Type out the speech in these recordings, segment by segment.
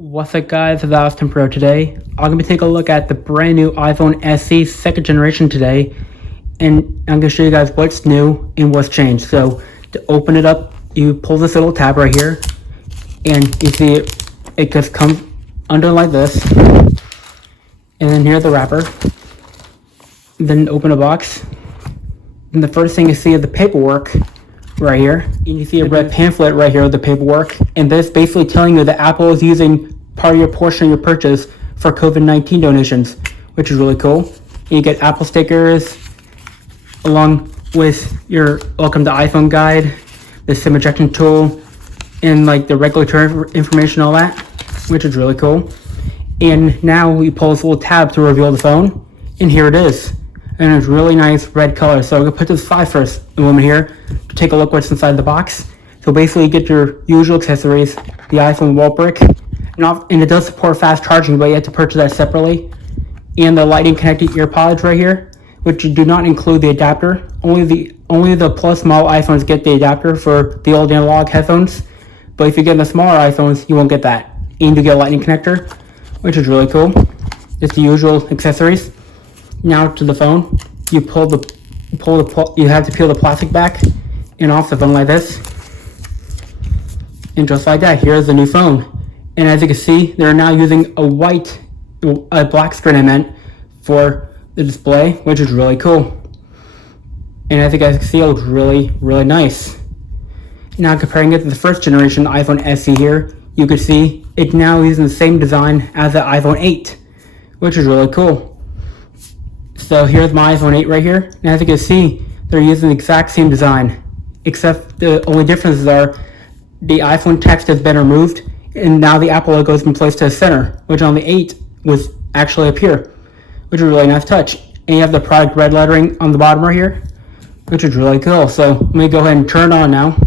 What's up guys, it's Austin Pro. Today I'm going to take a look at the brand new iPhone SE 2nd generation today, and I'm going to show you guys what's new and what's changed. So to open it up, you pull this little tab right here and you see it just comes under like this, and then here's the wrapper. Then open a box, and the first thing you see is the paperwork right here, and you see a red pamphlet right here with the paperwork, and this basically telling you that Apple is using part of your portion of your purchase for COVID-19 donations, which is really cool. And you get Apple stickers along with your welcome to iPhone guide, the SIM ejection tool, and like the regulatory information, all that, which is really cool. And now we pull this little tab to reveal the phone, and here it is. And it's really nice red color. So I'm gonna put this aside for a moment here to take a look what's inside the box. So basically you get your usual accessories, the iPhone wall brick, and it does support fast charging, but you have to purchase that separately. And the lightning connected ear pods right here, which do not include the adapter. Only the Plus model iPhones get the adapter for the old analog headphones. But if you get the smaller iPhones, you won't get that. And you get a lightning connector, which is really cool. It's the usual accessories. Now to the phone, you you have to peel the plastic back and off the phone like this, and just like that, here's the new phone. And as you can see, they're now using a black screen, I meant, for the display, which is really cool. And as you guys can see, it looks really, really nice. Now comparing it to the first generation iPhone SE here, you can see it's now using the same design as the iPhone 8, which is really cool. So here's my iPhone 8 right here, and as you can see, they're using the exact same design, except the only differences are the iPhone text has been removed, and now the Apple logo has been placed to the center, which on the 8 was actually up here, which is a really nice touch. And you have the product red lettering on the bottom right here, which is really cool. So let me go ahead and turn it on now.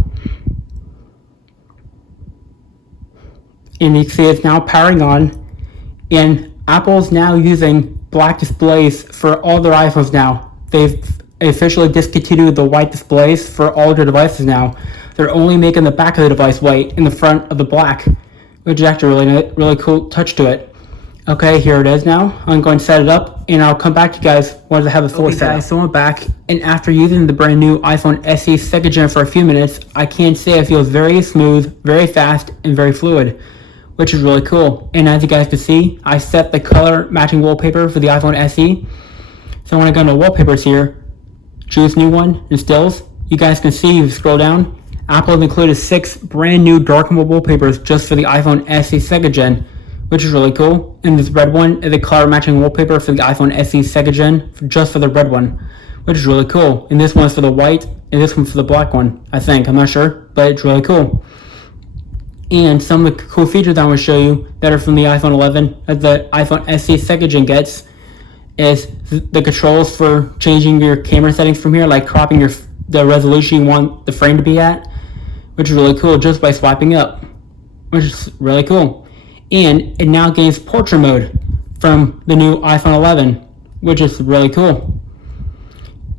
And you can see it's now powering on, and Apple's now using black displays for all their iPhones now. They've officially discontinued the white displays for all their devices now. They're only making the back of the device white and the front of the black, which is actually really cool touch to it. Okay, here it is now. I'm going to set it up, and I'll come back to you guys once I have a fully set up. So I'm back, and after using the brand new iPhone SE 2nd gen for a few minutes, I can say it feels very smooth, very fast, and very fluid, which is really cool. And as you guys can see, I set the color matching wallpaper for the iPhone SE. So when I go into wallpapers here, choose new one and stills, you guys can see, if you scroll down, Apple has included 6 brand new dark mode wallpapers just for the iPhone SE 2nd gen, which is really cool. And this red one is a color matching wallpaper for the iPhone SE 2nd gen, just for the red one, which is really cool. And this one's for the white, and this one's for the black one, I think. I'm not sure, but it's really cool. And some of the cool features I want to show you that are from the iPhone 11 that the iPhone SE 2nd gen gets is the controls for changing your camera settings from here, like cropping the resolution you want the frame to be at, which is really cool just by swiping up, which is really cool. And it now gains portrait mode from the new iPhone 11, which is really cool.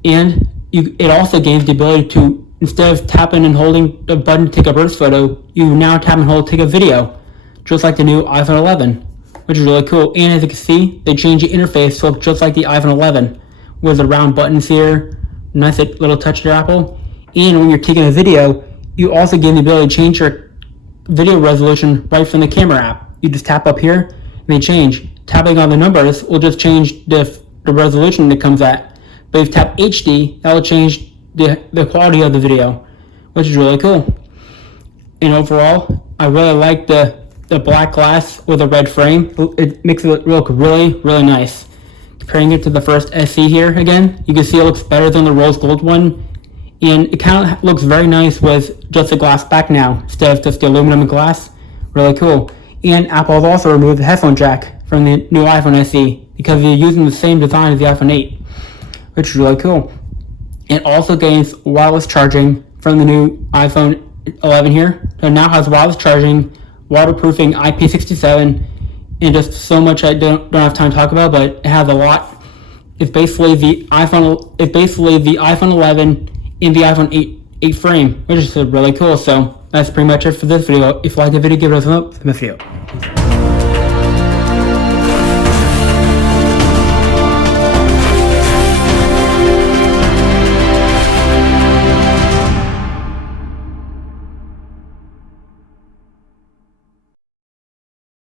And it also gains the ability to, instead of tapping and holding the button to take a burst photo, you now tap and hold to take a video, just like the new iPhone 11, which is really cool. And as you can see, they changed the interface to look just like the iPhone 11, with the round buttons here, nice little touch to your Apple. And when you're taking a video, you also gain the ability to change your video resolution right from the camera app. You just tap up here, and they change. Tapping on the numbers will just change the resolution it comes at. But if you tap HD, that will change the quality of the video, which is really cool. And overall, I really like the black glass with a red frame. It makes it look really, really nice. Comparing it to the first SE here again, you can see it looks better than the rose gold one, and it kind of looks very nice with just the glass back now instead of just the aluminum glass. Really cool. And Apple has also removed the headphone jack from the new iPhone SE because they're using the same design as the iPhone 8, which is really cool. It also gains wireless charging from the new iPhone 11 here. So it now has wireless charging, waterproofing IP67, and just so much I don't have time to talk about, but it has a lot. It's basically the iPhone 11 in the iPhone 8 frame, which is really cool. So that's pretty much it for this video. If you liked the video, give it a thumbs up for the video.